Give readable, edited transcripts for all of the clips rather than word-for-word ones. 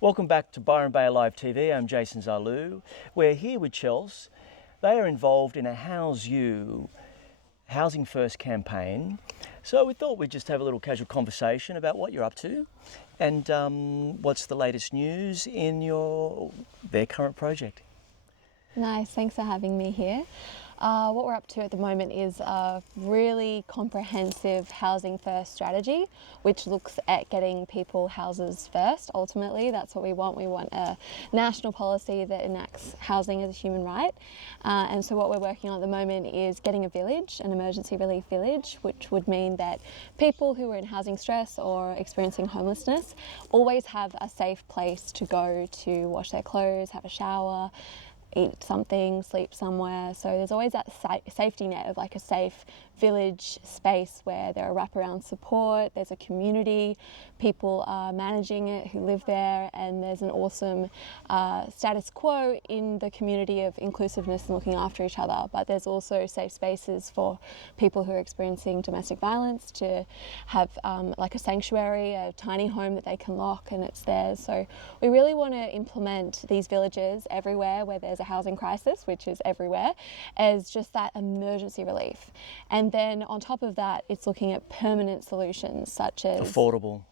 Welcome back to Byron Bay Live TV. I'm Jason Zalu. We're here with Chels. They are involved in a Housing First campaign. So we thought we'd just have a little casual conversation about what you're up to and what's the latest news in their current project. Nice, thanks for having me here. What we're up to at the moment is a really comprehensive housing first strategy, which looks at getting people houses first. Ultimately, that's what we want. We want a national policy that enacts housing as a human right. And so what we're working on at the moment is getting a village, an emergency relief village, which would mean that people who are in housing stress or experiencing homelessness always have a safe place to go to wash their clothes, have a shower, eat something, sleep somewhere. So there's always that safety net of like a safe village space where there are wraparound support, there's a community, people are managing it who live there, and there's an awesome status quo in the community of inclusiveness and looking after each other. But there's also safe spaces for people who are experiencing domestic violence to have like a sanctuary, a tiny home that they can lock and it's theirs. So we really want to implement these villages everywhere where there's a housing crisis, which is everywhere, as just that emergency relief. And then on top of that, it's looking at permanent solutions such as Affordable,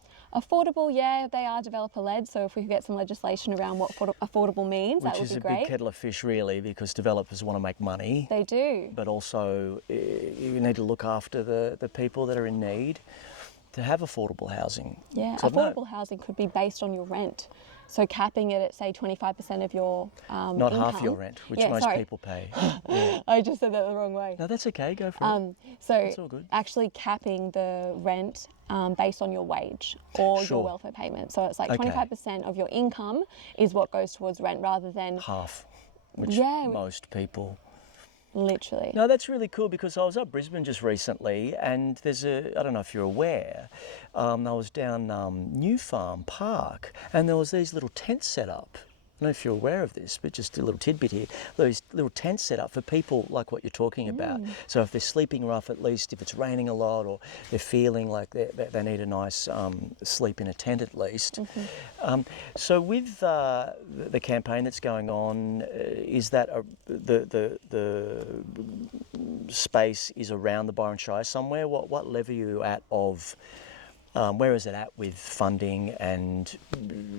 yeah, they are developer-led, so if we could get some legislation around what affordable means, that would be great. Which is a big kettle of fish really, because developers want to make money. They do. But also you need to look after the people that are in need to have affordable housing. Yeah, So affordable housing could be based on your rent. So capping it at, say, 25% of your Not income. half your rent, which most people pay. Yeah. I just said that the wrong way. No, that's okay, go for it. So It's all good. actually capping the rent based on your wage or Sure. your welfare payment. So it's like Okay. 25% of your income is what goes towards rent rather than Half, which Yeah. most people. literally. No, that's really cool because I was up Brisbane just recently and I don't know if you're aware, I was down New Farm Park and there was these little tents set up. I don't know if you're aware of this, but just a little tidbit here. Those little tents set up for people like what you're talking about. So if they're sleeping rough, at least if it's raining a lot or they're feeling like they need a nice sleep in a tent at least. So with the campaign that's going on, is that the space is around the Byron Shire somewhere? What level are you at of where is it at with funding and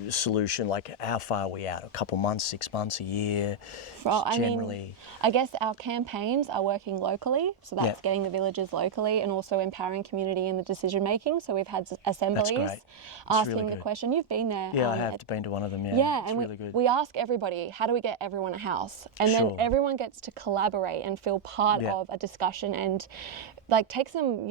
solution? Like how far are we out? A couple months, 6 months, a year? Well, generally. I guess our campaigns are working locally, so that's Yeah. getting the villages locally and also empowering community in the decision making. So we've had assemblies great. asking really the good. question. You've been there. Yeah, I have been to one of them. Yeah, Yeah, it's and really good. we ask everybody, how do we get everyone a house? And Sure. then everyone gets to collaborate and feel part Yeah. of a discussion and like take some,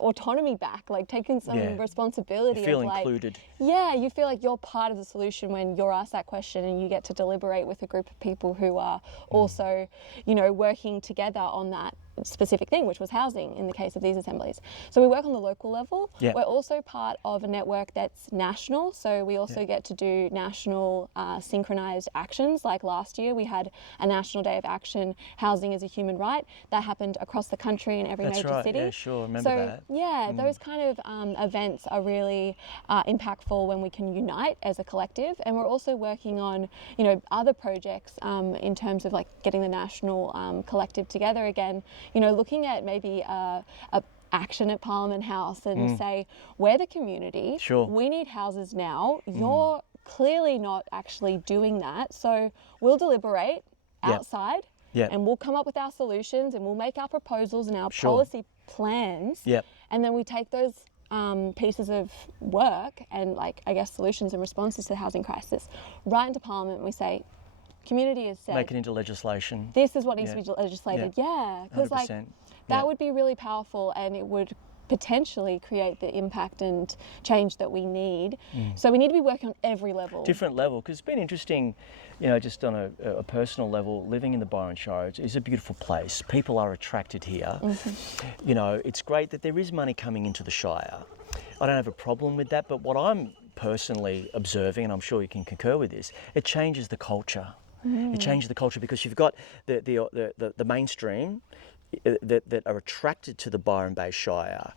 autonomy back, like taking some Yeah. responsibility. You feel of like, included. yeah, you feel like you're part of the solution when you're asked that question and you get to deliberate with a group of people who are also, working together on that specific thing, which was housing in the case of these assemblies. So we work on the local level. Yeah. We're also part of a network that's national, so we also get to do national synchronized actions. Like last year we had a National Day of Action, Housing as a Human Right, that happened across the country in every That's major right. city. Yeah, sure. I remember So that. yeah, those kind of events are really impactful when we can unite as a collective. And we're also working on, other projects in terms of like getting the national collective together again. Looking at maybe a action at Parliament House and say, we're the community, Sure. we need houses now, you're clearly not actually doing that, so we'll deliberate outside Yep. and we'll come up with our solutions and we'll make our proposals and our Sure. policy plans, Yep. and then we take those pieces of work and solutions and responses to the housing crisis right into Parliament and we say, community has said, Make it into legislation. this is what needs to be legislated. Yeah, because 100%. that would be really powerful and it would potentially create the impact and change that we need. So we need to be working on every level. Different level, because it's been interesting, just on a personal level, living in the Byron Shire is a beautiful place. People are attracted here. It's great that there is money coming into the Shire. I don't have a problem with that, but what I'm personally observing, and I'm sure you can concur with this, it changes the culture. It changes the culture because you've got the mainstream that are attracted to the Byron Bay Shire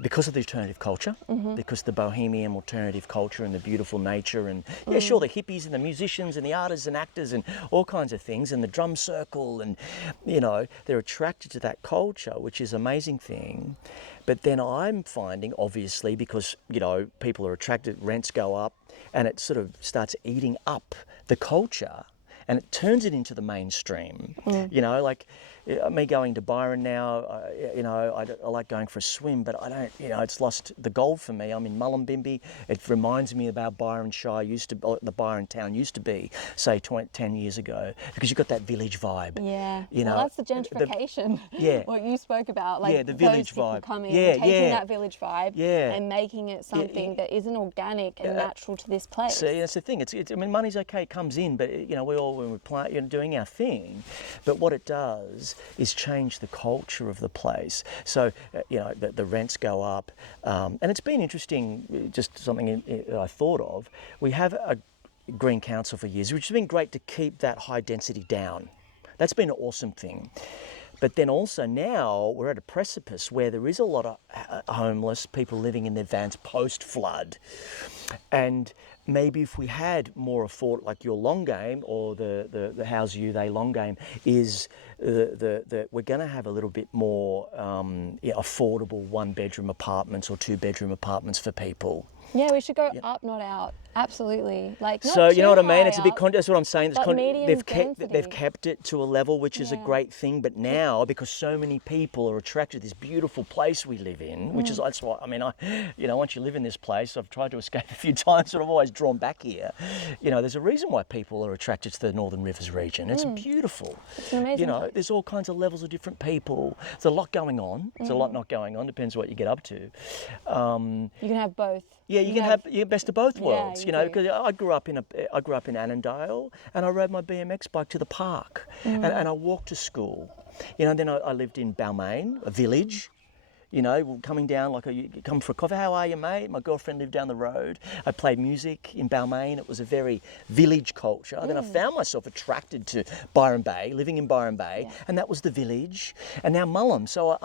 because of the alternative culture, because the bohemian alternative culture and the beautiful nature, and yeah, sure, the hippies and the musicians and the artists and actors and all kinds of things, and the drum circle, and you know, they're attracted to that culture, which is an amazing thing. But then I'm finding, obviously, because you know people are attracted, rents go up, and it sort of starts eating up the culture. And it turns it into the mainstream. You know, like me going to Byron now, you know, I like going for a swim, but I don't, you know, it's lost the gold for me. I'm in Mullumbimby. It reminds me about Byron Shire the Byron town used to be, say, 10 years ago, because you've got that village vibe. Yeah, You know, well, that's the gentrification. Yeah. What you spoke about, like the village those people vibe. coming Yeah, and taking yeah. that village vibe Yeah. and making it something that isn't organic and natural to this place. See, that's the thing. I mean, money's okay, it comes in, but you know, when we're playing, you know, doing our thing. But what it does is change the culture of the place. So, you know, the rents go up, and it's been interesting. Just something I thought of. We have a Green Council for years, which has been great to keep that high density down. That's been an awesome thing. But then also now we're at a precipice where there is a lot of homeless people living in their vans post-flood. And maybe if we had more like your long game, or the How's You They long game, is we're going to have a little bit more affordable 1-bedroom apartments or 2-bedroom apartments for people. Yeah, we should go up, not out. Absolutely. Like, not so you know what I too mean? high It's a bit. up, That's what I'm saying. but medium They've density. kept it to a level which is a great thing. But now, because so many people are attracted to this beautiful place we live in, which is that's why I mean, once you live in this place, I've tried to escape a few times, but I've always drawn back here. You know, there's a reason why people are attracted to the Northern Rivers region. It's beautiful. It's an amazing You know, place. there's all kinds of levels of different people. There's a lot going on. There's a lot not going on. Depends what you get up to. You can have both. Yeah, you can have your best of both worlds, you you know, do. because I grew up in Annandale, and I rode my BMX bike to the park, and I walked to school. You know, then I lived in Balmain, a village. You know, coming down, like, you come for a coffee, how are you, mate? My girlfriend lived down the road. I played music in Balmain. It was a very village culture. Then I found myself attracted to Byron Bay, living in Byron Bay, and that was the village. And now Mullum, so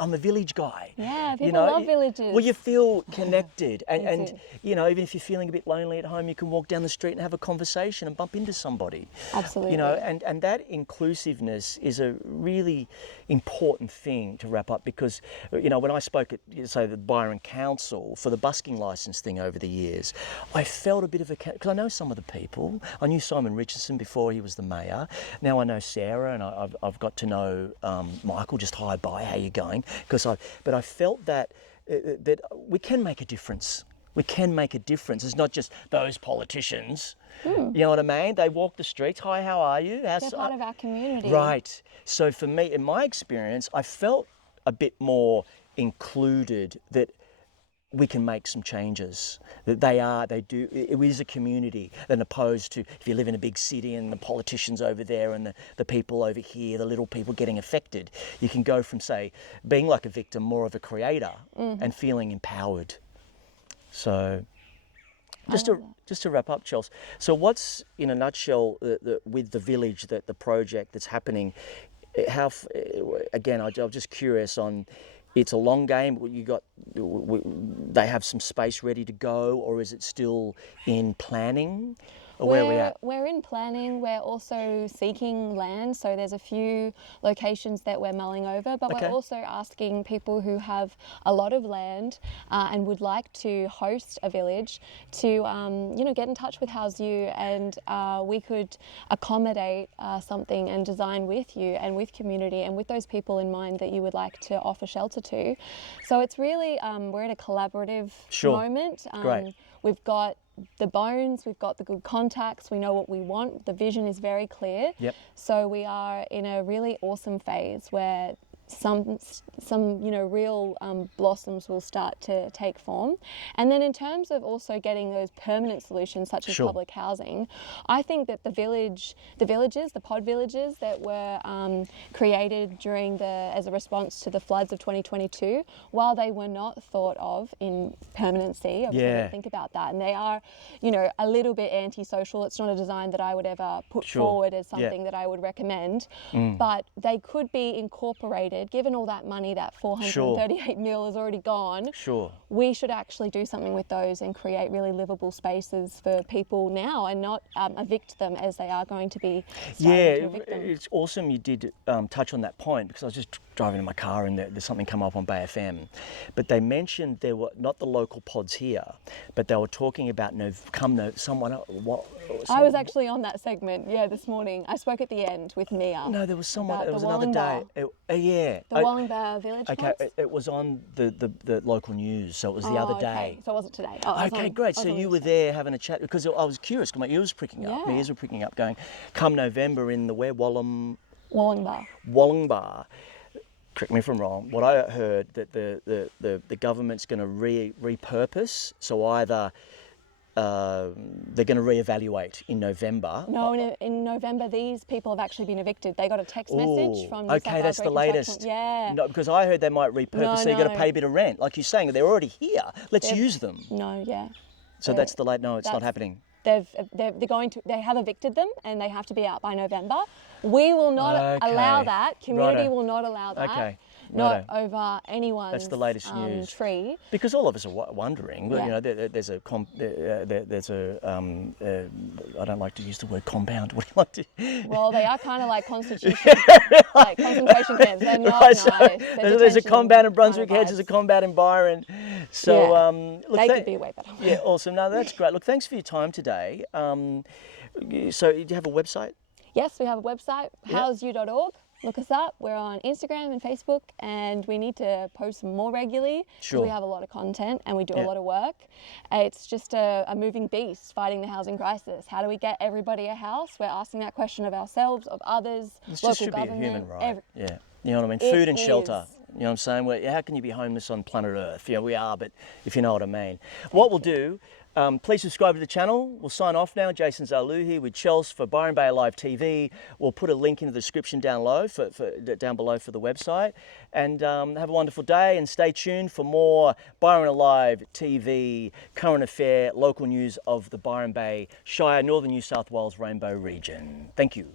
I'm a village guy. Yeah, people you know, love villages. Well, you feel connected. and do. you know, even if you're feeling a bit lonely at home, you can walk down the street and have a conversation and bump into somebody. Absolutely. You know, and that inclusiveness is a really important thing to wrap up, because, you know, when I spoke at, say, the Byron Council for the busking licence thing over the years, I felt a bit of because I know some of the people. I knew Simon Richardson before he was the mayor. Now I know Sarah, and I've got to know Michael. Just hi, bye, how you going? But I felt that we can make a difference. We can make a difference. It's not just those politicians. You know what I mean? They walk the streets. Hi, how are you? They're part of our community. Right. So for me, in my experience, I felt a bit more included, that we can make some changes, that they do, it is a community, than opposed to if you live in a big city and the politicians over there and the people over here, the little people getting affected. You can go from, say, being like a victim, more of a creator, and feeling empowered. So just to wrap up, Chels, so what's, in a nutshell, with the village, the project that's happening, again, I'm just curious on, it's a long game. They have some space ready to go, or is it still in planning? Where are we at? We're in planning. We're also seeking land. So there's a few locations that we're mulling over, but Okay. we're also asking people who have a lot of land and would like to host a village to, get in touch with How's You, and we could accommodate something and design with you and with community and with those people in mind that you would like to offer shelter to. So it's really, we're at a collaborative moment. Great. We've got the bones, we've got the good contacts, we know what we want, the vision is very clear. Yep. So we are in a really awesome phase where some real blossoms will start to take form. And then in terms of also getting those permanent solutions such as Sure. public housing, I think that the pod villages that were created as a response to the floods of 2022, while they were not thought of in permanency, obviously we didn't think about that, and they are, a little bit antisocial. It's not a design that I would ever put forward as something that I would recommend, but they could be incorporated. Given all that money, that 438 mil is already gone. Sure. We should actually do something with those and create really livable spaces for people now, and not evict them as they are going to be starting to evict them. It's awesome you did touch on that point, because I was just driving in my car and there's something come up on Bay FM, but they mentioned there were not the local pods here, but they were talking about I was actually on that segment, this morning. I spoke at the end with Mia. No, there was someone. About It was the another day. The Wollongbar village. Okay, pods? it was on the local news, so it was the other day. Okay. So it wasn't today. Oh, Okay, great. So you were there having a chat, because I was curious, because my ears were pricking up. My ears were pricking up, going, come November in the Wollongbar. Correct me if I'm wrong. What I heard that the government's going to repurpose. So either they're going to reevaluate in November. No, in November, these people have actually been evicted. They got a text message from New South Okay, Wales that's the latest. Yeah. No, because I heard they might repurpose, so you've got to pay a bit of rent. Like you're saying, they're already here. Let's use them. No, yeah. So that's the late. No, it's not happening. They have evicted them, and they have to be out by November. We will not allow that. Community will not allow that. Okay. Not over anyone's That's the latest news. tree. Because all of us are wondering. There's a I don't like to use the word compound. What do you like to? Well, they are kind of like concentration camps. They're not nice. There's a compound in Brunswick Heads. There's a compound in Byron. So look, they could be way better. Yeah, awesome. No, that's great. Look, thanks for your time today. So do you have a website? Yes, we have a website, houseU.org. Look us up. We're on Instagram and Facebook, and we need to post more regularly because we have a lot of content and we do a lot of work. It's just a moving beast fighting the housing crisis. How do we get everybody a house? We're asking that question of ourselves, of others, local should government. Be a human right. Yeah, you know what I mean? Food and shelter. You know what I'm saying? How can you be homeless on planet Earth? We are, but if you know what I mean. What we'll do, please subscribe to the channel. We'll sign off now. Jason Zalu here with Chels for Byron Bay Alive TV. We'll put a link in the description down below for the website. And have a wonderful day, and stay tuned for more Byron Alive TV, current affair, local news of the Byron Bay, Shire, Northern New South Wales Rainbow region. Thank you.